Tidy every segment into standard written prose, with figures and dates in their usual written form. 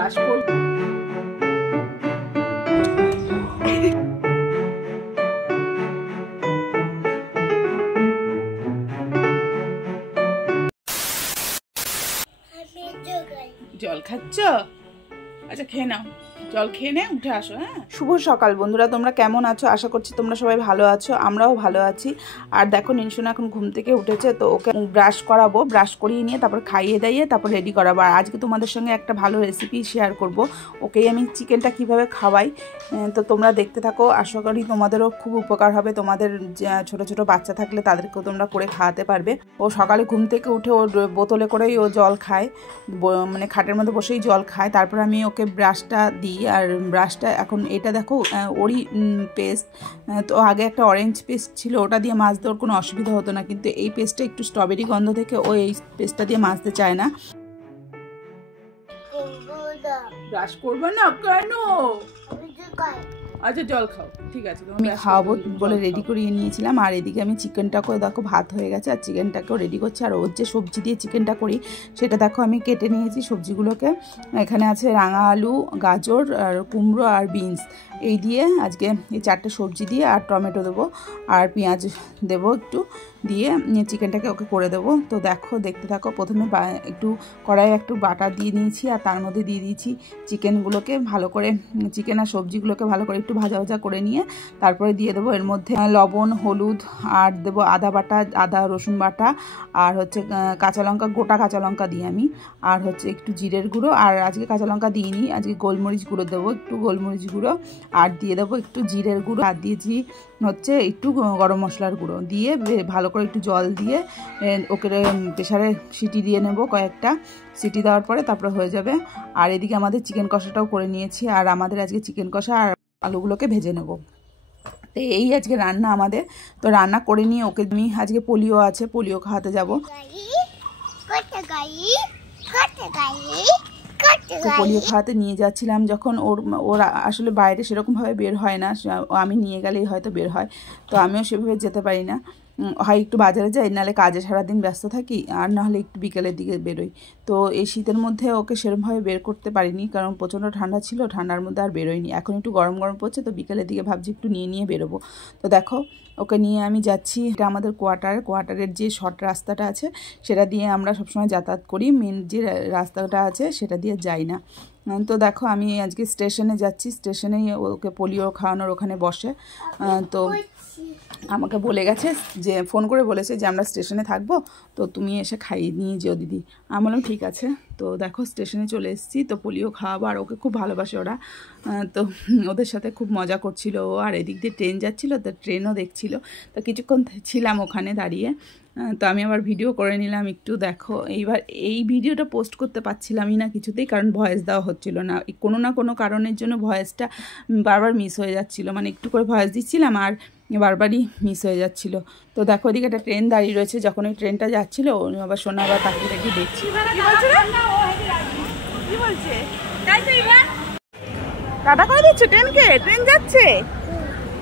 Brush করব। জল খাচ্ছ? আচ্ছা খেয়ে নাও, জল খেয়ে নে, উঠে আসো। হ্যাঁ, শুভ সকাল বন্ধুরা, তোমরা কেমন আছো? আশা করছি তোমরা সবাই ভালো আছো, আমরাও ভালো আছি। আর দেখো নিনসুন এখন ঘুম থেকে উঠেছে, তো ওকে ব্রাশ করাবো, ব্রাশ করিয়ে নিয়ে তারপর খাইয়ে দাইয়ে তারপর রেডি করাবো। আর আজকে তোমাদের সঙ্গে একটা ভালো রেসিপি শেয়ার করব। ওকেই আমি চিকেনটা কিভাবে খাওয়াই, তো তোমরা দেখতে থাকো। আশা করি তোমাদেরও খুব উপকার হবে। তোমাদের ছোট ছোট বাচ্চা থাকলে তাদেরকেও তোমরা করে খাওয়াতে পারবে। ও সকালে ঘুম থেকে উঠে ওর বোতলে করেই ও জল খায়, মানে খাটের মধ্যে বসেই জল খায়। তারপর আমি ওকে ব্রাশটা দিই। আর ব্রাশটা এখন এটা দেখো ওরই পেস্ট, তো আগে একটা অরেঞ্জ পেস্ট ছিল, ওটা দিয়ে মাজতে ওর কোনো অসুবিধা হতো না, কিন্তু এই পেস্টটা একটু স্ট্রবেরি গন্ধ থেকে ও এই পেস্টটা দিয়ে মাজতে চায় না। ব্রাশ করবে না কেন? আচ্ছা জল খাও, ঠিক আছে, আমি খাওয়াবো বলে রেডি করিয়ে নিয়েছিলাম। আর এদিকে আমি চিকেনটাকেও দেখো ভাত হয়ে গেছে, আর চিকেনটাকেও রেডি করছি। আর ওর যে সবজি দিয়ে চিকেনটা করি সেটা দেখো আমি কেটে নিয়েছি সবজিগুলোকে। এখানে আছে রাঙা আলু, গাজর আর কুমড়ো আর বিনস, এই দিয়ে আজকে এই চারটে সবজি দিয়ে আর টমেটো দেবো আর পেঁয়াজ দেবো একটু, দিয়ে চিকেনটাকে ওকে করে দেবো। তো দেখো দেখতে থাকো। প্রথমে একটু কড়াইয়ে একটু বাটার দিয়ে নিয়েছি, আর তার মধ্যে দিয়ে দিয়েছি চিকেনগুলোকে ভালো করে, চিকেন আর সবজিগুলোকে ভালো করে একটু ভাজা ভাজা করে নিয়ে তারপরে দিয়ে দেবো এর মধ্যে লবণ, হলুদ, আর দেবো আদা বাটা, আদা রসুন বাটা, আর হচ্ছে কাঁচা লঙ্কা, গোটা কাঁচা লঙ্কা দিই আমি, আর হচ্ছে একটু জিরের গুঁড়ো, আর আজকে কাঁচা লঙ্কা দিইনি, আজকে গোলমরিচ গুঁড়ো দেবো, একটু গোলমরিচ গুঁড়ো, আর দিয়ে দেবো একটু জিরের গুঁড়ো, আর দিয়েছি হচ্ছে একটু গরম মশলার গুঁড়ো দিয়ে ভালো করে একটু জল দিয়ে ওকে প্রেসারে সিটি দিয়ে নেব কয়েকটা। সিটি দেওয়ার পরে তারপরে হয়ে যাবে। আর এদিকে আমাদের চিকেন কষাটাও করে নিয়েছি, আর আমাদের আজকে চিকেন কষা আর আলুগুলোকে ভেজে নেব। তো এই আজকে রান্না আমাদের। তো রান্না করে নিয়ে ওকে আমি আজকে পোলিও আছে, পোলিও খাওয়াতে যাবো। তো পোলিও খাওয়াতে নিয়ে যাচ্ছিলাম যখন ওর আসলে বাইরে সেরকমভাবে বের হয় না, আমি নিয়ে গেলেই হয়তো বের হয়, তো আমিও সেভাবে যেতে পারি না। হয় একটু বাজারে যাই, নাহলে কাজে সারাদিন ব্যস্ত থাকি, আর নাহলে একটু বিকেলের দিকে বেরোই। তো এই শীতের মধ্যে ওকে সেরকমভাবে বের করতে পারিনি, কারণ প্রচণ্ড ঠান্ডা ছিল, ঠান্ডার মধ্যে আর বেরোয়নি। এখন একটু গরম গরম পড়ছে, তো বিকেলের দিকে ভাবছি একটু নিয়ে বেরোবো। তো দেখো ওকে নিয়ে আমি যাচ্ছি। এটা আমাদের কোয়ার্টারের যে শর্ট রাস্তাটা আছে সেটা দিয়ে আমরা সবসময় যাতায়াত করি, মেন যে রাস্তাটা আছে সেটা দিয়ে যাই না। তো দেখো আমি আজকে স্টেশনে যাচ্ছি, স্টেশনেই ওকে পোলিও খাওয়ানোর ওখানে বসে। তো আমাকে বলে গেছে যে ফোন করে বলেছে যে আমরা স্টেশনে থাকবো, তো তুমি এসে খাইয়ে নিয়ে যেও দিদি। আমি বললাম ঠিক আছে। তো দেখো স্টেশনে চলে এসেছি, তো পোলিও খাওয়াবো, আর ওকে খুব ভালোবাসে ওরা। তো ওদের সাথে খুব মজা করছিল ও। আর এদিক দিয়ে ট্রেন যাচ্ছিলো, তো ট্রেনও দেখছিল। তো কিছুক্ষণ ছিলাম ওখানে দাঁড়িয়ে, তো আমি আবার ভিডিও করে নিলাম একটু। দেখো এইবার এই ভিডিওটা পোস্ট করতে পারছিলামই না কিছুতেই, কারণ ভয়েস দেওয়া হচ্ছিল না, কোনো না কোনো কারণের জন্য ভয়েসটা বারবার মিস হয়ে যাচ্ছিল। মানে একটু করে ভয়েস দিচ্ছিলাম আর বারবারই মিস হয়ে যাচ্ছিল। তো দেখো ওদিকে একটা ট্রেন দাঁড়িয়ে রয়েছে, যখন ওই ট্রেনটা যাচ্ছিল আবার শোনা আবার তাকিয়ে তাকিয়ে দেখছি। কি বলছে? টাটা করে দিচ্ছে ট্রেনকে, ট্রেন যাচ্ছে।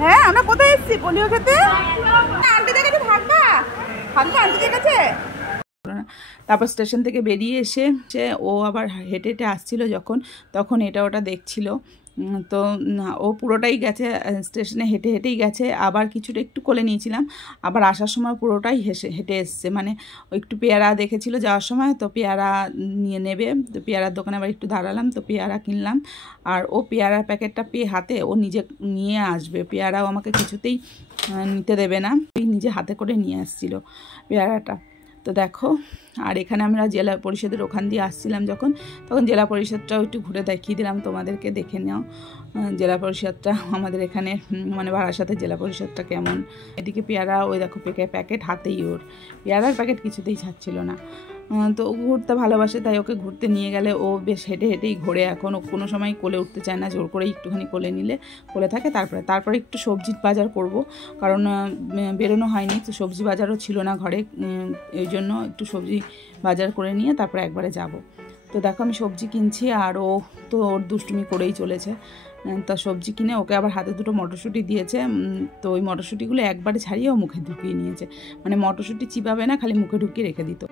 হ্যাঁ আমরা কোথায় এসেছি? পোলিও খেতে। আন্টিদের কাছে থাকবা, আন্টিদের কাছে। তারপর স্টেশন থেকে বেরিয়ে এসে ও আবার হেঁটে হেঁটে আসছিল তখন এটা ওটা দেখছিল। তো ও পুরোটাই গেছে স্টেশনে, হেঁটে হেঁটেই গেছে। আবার কিছুটা একটু কোলে নিয়েছিলাম, আবার আসার সময় পুরোটাই হেঁটে এসছে। মানে একটু পেয়ারা দেখেছিল যাওয়ার সময়, তো পেয়ারা নিয়ে নেবে, তো পেয়ারার দোকানে আবার একটু দাঁড়ালাম, তো পেয়ারা কিনলাম। আর ও পেয়ারার প্যাকেটটা পেয়ে হাতে ও নিজে নিয়ে আসবে, পেয়ারাও আমাকে কিছুতেই নিতে দেবে না, নিজে হাতে করে নিয়ে আসছিল পেয়ারাটা। তো দেখো, আর এখানে আমরা জেলা পরিষদের ওখান দিয়ে আসছিলাম তখন জেলা পরিষদটাও একটু ঘুরে দেখিয়ে দিলাম তোমাদেরকে, দেখে নাও জেলা পরিষদটা আমাদের এখানে, মানে বারাসাতের জেলা পরিষদটা কেমন। এদিকে পেয়ারা ওই দেখো প্যাকেট হাতেই, ওর পেয়ারার প্যাকেট কিছুতেই ছাড়ছিল না। তো ও ঘুরতে ভালোবাসে, তাই ওকে ঘুরতে নিয়ে গেলে ও বেশ হেঁটে হেঁটেই ঘোরে। এখন ও কোনো সময় কোলে উঠতে চায় না, জোর করে একটুখানি কোলে নিলে কোলে থাকে। তারপরে একটু সবজির বাজার করব, কারণ বেরোনো হয়নি, তো সবজি বাজারও ছিল না ঘরে, এই জন্য একটু সবজি বাজার করে নিয়ে তারপরে একবারে যাব। তো দেখো আমি সবজি কিনছি, আর ও তো ওর দুষ্টুমি করেই চলেছে। তা সবজি কিনে ওকে আবার হাতে দুটো মটরশুঁটি দিয়েছে, তো ওই মটরশুঁটিগুলো একবারে ছাড়িয়ে ও মুখে ঢুকিয়ে নিয়েছে। মানে মটরশুঁটি চিবাবে না, খালি মুখে ঢুকিয়ে রেখে দিত।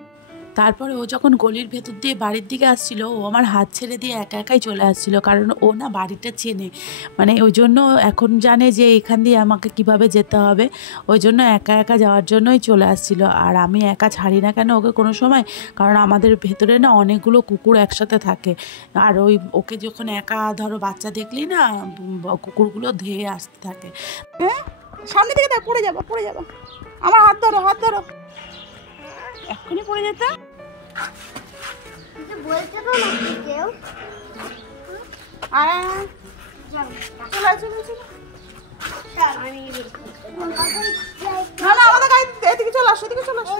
তারপরে ও যখন গলির ভেতর দিয়ে বাড়ির দিকে আসছিল, ও আমার হাত ছেড়ে দিয়ে একা একাই চলে আসছিল, কারণ ও না বাড়িটা চেনে, মানে ওই জন্য এখন জানে যে এখান দিয়ে আমাকে কিভাবে যেতে হবে, ওই জন্য একা একা যাওয়ার জন্যই চলে আসছিল। আর আমি একা ছাড়ি না কেন ওকে কোনো সময়, কারণ আমাদের ভেতরে না অনেকগুলো কুকুর একসাথে থাকে, আর ওকে যখন একা ধরো বাচ্চা দেখলেই না কুকুরগুলো ধেয়ে আসতে থাকে। হ্যাঁ, সামনে থেকে দেখ, পড়ে যাবো পড়ে যাবো। আমার হাত ধরো হাত ধরো, এক্ষুনি পড়ে যেতে। বলতে তো না কেউ। চলে আসো না না, আমাদের গাড়ি এদিকে চলে আসো, এদিকে চলে আসো।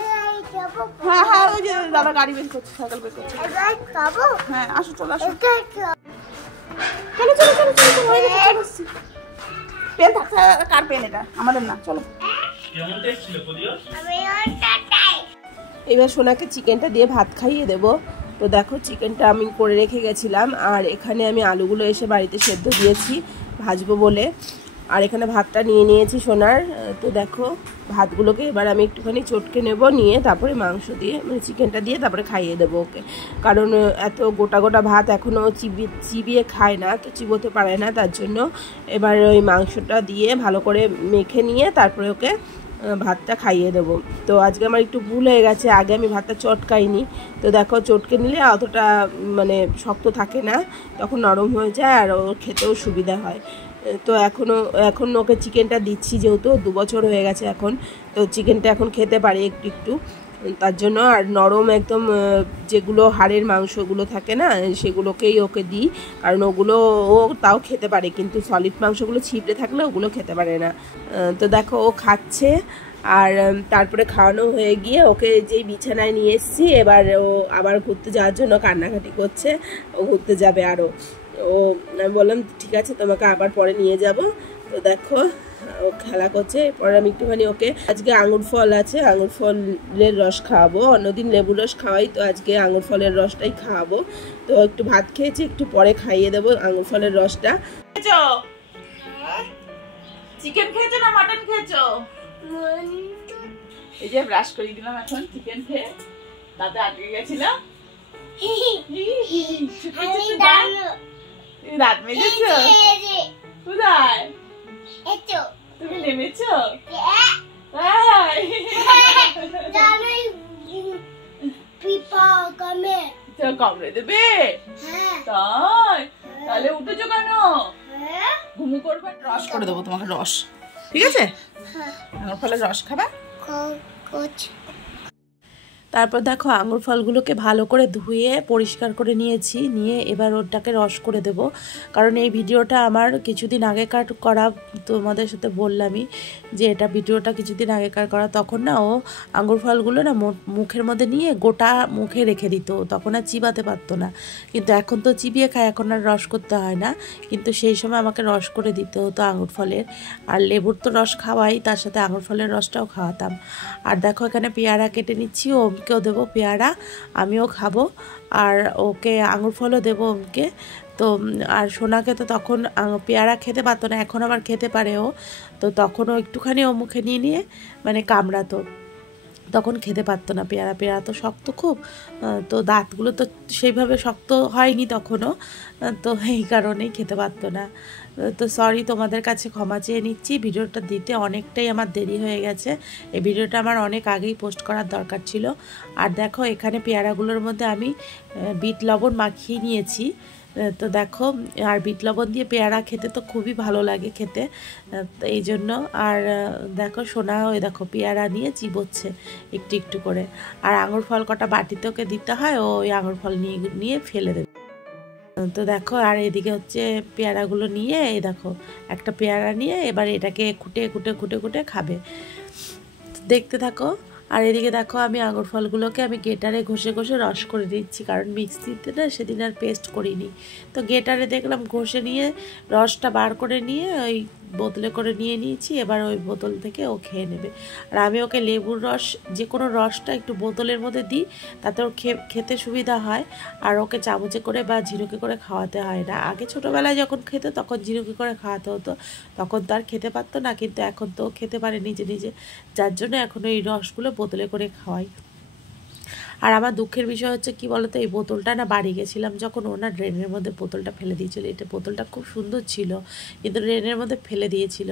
হ্যাঁ হ্যাঁ, ওই যে দাদা গাড়ি বের করছে, সাইকেল বের করছে। হ্যাঁ আসো, চলে আসো। চলো চলো চলো চলো চলো, হয়ে গেছে, চলে আসছি। পেন থাকছে, কার পেন এটা? আমাদের না, চলো। এবার সোনাকে চিকেনটা দিয়ে ভাত খাইয়ে দেবো। তো দেখো চিকেনটা আমি করে রেখে গেছিলাম, আর এখানে আমি আলুগুলো এসে বাড়িতে সেদ্ধ দিয়েছি ভাজবো বলে, আর এখানে ভাতটা নিয়ে নিয়েছি সোনার। তো দেখো ভাতগুলোকে এবার আমি একটুখানি চটকে নেব, নিয়ে তারপরে মাংস দিয়ে মানে চিকেনটা দিয়ে তারপরে খাইয়ে দেবো ওকে, কারণ এত গোটা গোটা ভাত এখনও চিবিয়ে খায় না, তো চিবোতে পারে না, তার জন্য এবার ওই মাংসটা দিয়ে ভালো করে মেখে নিয়ে তারপরে ওকে ভাতটা খাইয়ে দেবো। তো আজকে আমার একটু ভুল হয়ে গেছে, আগে আমি ভাতটা চটকাইনি। তো দেখো চটকে নিলে অতটা মানে শক্ত থাকে না, তখন নরম হয়ে যায় আর ওর খেতেও সুবিধা হয়। তো এখন ওকে চিকেনটা দিচ্ছি, যেহেতু 2 বছর হয়ে গেছে এখন, তো চিকেনটা এখন খেতে পারে একটু একটু, তার জন্য। আর নরম একদম যেগুলো হাড়ের মাংসগুলো থাকে না, সেগুলোকেই ওকে দিই, কারণ ওগুলো ও তাও খেতে পারে, কিন্তু সলিড মাংসগুলো ছিপড়ে থাকলে ওগুলো খেতে পারে না। তো দেখো ও খাচ্ছে, আর তারপরে খাওয়ানো হয়ে গিয়ে ওকে যেই বিছানায় নিয়ে এসেছি, এবার ও আবার ঘুরতে যাওয়ার জন্য কান্নাকাটি করছে, ও ঘুরতে যাবে আরও। আমি বললাম ঠিক আছে, তোমাকে আবার পরে নিয়ে যাব। তো দেখো ও খেলা করছে। এরপরে আমি একটুখানি ওকে, আজকে আঙুর ফল আছে, আঙুর ফলের রস খাওয়াবো, অন্যদিন লেবুর রস খাওয়াই, তো আজকে আঙুর ফলের রসটাই খাওয়াবো। তো একটু ভাত খেয়েছি, একটু পরে খাইয়ে দেবো আঙুর ফলের রসটা। চিকেন খেয়েছো না মাটন খেয়েছো? এই যে ব্রাশ করে দিলাম এখন চিকেন খেয়ে, তাতে আটকে গেছিলাম। দাঁত মেজেছো? কোথায় তুমি নেমেছো? কামড়ে দেবে? তাই? তাহলে উঠেছো কেন? ঘুমু করবে? রস করে দেবো তোমাকে, রস, ঠিক আছে? আঙুর ফলের রস খাবা? তারপর দেখো আঙুর ফলগুলোকে ভালো করে ধুয়ে পরিষ্কার করে নিয়েছি, নিয়ে এবার ওটাকে রস করে দেব। কারণ এই ভিডিওটা আমার কিছুদিন আগেকার করা, তোমাদের সাথে বললামই যে এটা ভিডিওটা কিছুদিন আগেকার করা, তখন না ও আঙুর ফলগুলো না মুখের মধ্যে নিয়ে গোটা মুখে রেখে দিত, তখন আর চিবাতে পারতো না। কিন্তু এখন তো চিবিয়ে খায়, এখন আর রস করতে হয় না, কিন্তু সেই সময় আমাকে রস করে দিতে হতো আঙুর ফলের। আর লেবুর তো রস খাওয়াই, তার সাথে আঙুর ফলের রসটাও খাওয়াতাম। আর দেখো এখানে পেয়ারা কেটে নিচ্ছি, ওমকেও দেবো পেয়ারা, আমিও খাবো, আর ওকে আঙুর ফলও দেবো ওমকে। তো আর সোনাকে তো তখন পেয়ারা খেতে পারতো না, এখন আবার খেতে পারে ও, তো তখনও একটুখানি ও মুখে নিয়ে নিয়ে মানে কামড়াতো, তখন খেতে পারতো না পেয়ারা, পেয়ারা তো শক্ত খুব, তো দাঁতগুলো তো সেইভাবে শক্ত হয়নি তখনও, তো এই কারণেই খেতে পারতো না। তো সরি, তোমাদের কাছে ক্ষমা চেয়ে নিচ্ছি, ভিডিওটা দিতে অনেকটাই আমার দেরি হয়ে গেছে, এই ভিডিওটা আমার অনেক আগেই পোস্ট করার দরকার ছিল। আর দেখো এখানে পেয়ারাগুলোর মধ্যে আমি বিট লবণ মাখিয়ে নিয়েছি, তো দেখো, আর বিট লবণ দিয়ে পেয়ারা খেতে তো খুবই ভালো লাগে খেতে, এই জন্য। আর দেখো সোনা ওই দেখো পেয়ারা নিয়ে চিবোচ্ছে একটু একটু করে, আর আঙুর ফল কটা বাটিতে ওকে দিতে হয়, ও ওই আঙুর ফল নিয়ে ফেলে দেবে। তো দেখো, আর এদিকে হচ্ছে পেয়ারাগুলো নিয়ে, এই দেখো একটা পেয়ারা নিয়ে এবার এটাকে খুঁটে খুঁটে খুঁটে খুঁটে খাবে, দেখতে থাকো। আর এদিকে দেখো আমি আঙুর ফলগুলোকে আমি গেটারে ঘষে ঘষে রস করে দিচ্ছি, কারণ মিক্সিতে না সেদিন আর পেস্ট করিনি, তো গেটারে দেখলাম ঘষে নিয়ে রসটা বার করে নিয়ে ওই বোতলে করে নিয়ে নিয়েছি, এবার ওই বোতল থেকে ও খেয়ে নেবে। আর আমি ওকে লেবুর রস, যে কোনো রসটা একটু বোতলের মধ্যে দিই, তাতে ওর খেতে সুবিধা হয়, আর ওকে চামচে করে বা ঝিনুকে করে খাওয়াতে হয় না। আগে ছোটোবেলায় যখন খেতে তখন ঝিনুকে করে খাওয়াতে হতো, তখন তো আর খেতে পারতো না, কিন্তু এখন তো খেতে পারে নিজে নিজে, যার জন্য এখন এই রসগুলো বোতলে করে খাওয়াই। আর আমার দুঃখের বিষয় হচ্ছে কি বলতো, এই বোতলটা না বাড়ি গেছিলাম যখন, ও না ড্রেনের মধ্যে বোতলটা ফেলে দিয়েছিল। এটা বোতলটা খুব সুন্দর ছিল কিন্তু ড্রেনের মধ্যে ফেলে দিয়েছিল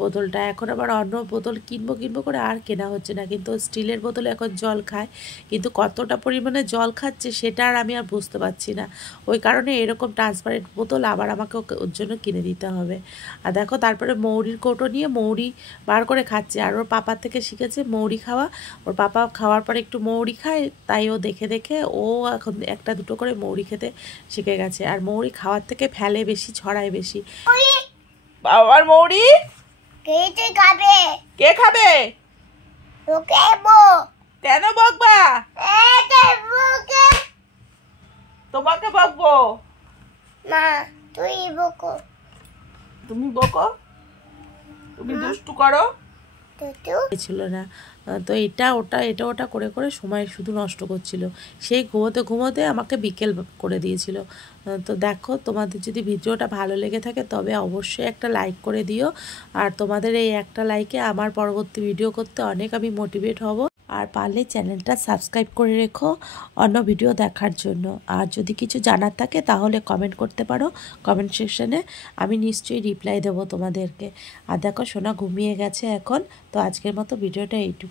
বোতলটা। এখন আবার অন্য বোতল কিনবো করে আর কেনা হচ্ছে না, কিন্তু স্টিলের বোতলে এখন জল খায়, কিন্তু কতটা পরিমাণে জল খাচ্ছে সেটা আর আমি আর বুঝতে পারছি না। ওই কারণে এরকম ট্রান্সপারেন্ট বোতল আবার আমাকে ওর জন্য কিনে দিতে হবে। আর দেখো তারপরে মৌরির কৌটো নিয়ে মৌরি বার করে খাচ্ছে, আর ওর পাপার থেকে শিখেছে মৌরি খাওয়া। ওর পাপা খাওয়ার পরে একটু মৌরি খায়, তাই ও দেখে দেখে ও এখন একটা দুটো করে মৌরি খেতে শিখে গেছে। আর মৌরি খাওয়ার থেকে ফেলে বেশি, ছড়ায় বেশি। বাবার মৌরি কে খাবে? কে খাবে? ওকে বো। কেন বকবা? একে বুকে। তোমাকে বকবো না, তুই বকো। তুমি বকো, তুমি দুষ্টু করো। তুতু ছিল না, তো এটা ওটা করে করে সময় শুধু নষ্ট করছিল। সেই ঘুমোতে আমাকে বিকেল করে দিয়েছিল। তো দেখো, তোমাদের যদি ভিডিওটা ভালো লেগে থাকে তবে অবশ্যই একটা লাইক করে দিও। আর তোমাদের এই একটা লাইকে আমার পরবর্তী ভিডিও করতে অনেক আমি মোটিভেট হব। আর পারলে চ্যানেলটা সাবস্ক্রাইব করে রেখো অন্য ভিডিও দেখার জন্য। আর যদি কিছু জানার থাকে তাহলে কমেন্ট করতে পারো কমেন্ট সেকশানে, আমি নিশ্চয়ই রিপ্লাই দেবো তোমাদেরকে। আর দেখো সোনা ঘুমিয়ে গেছে এখন। তো আজকের মতো ভিডিওটা এইটুকু।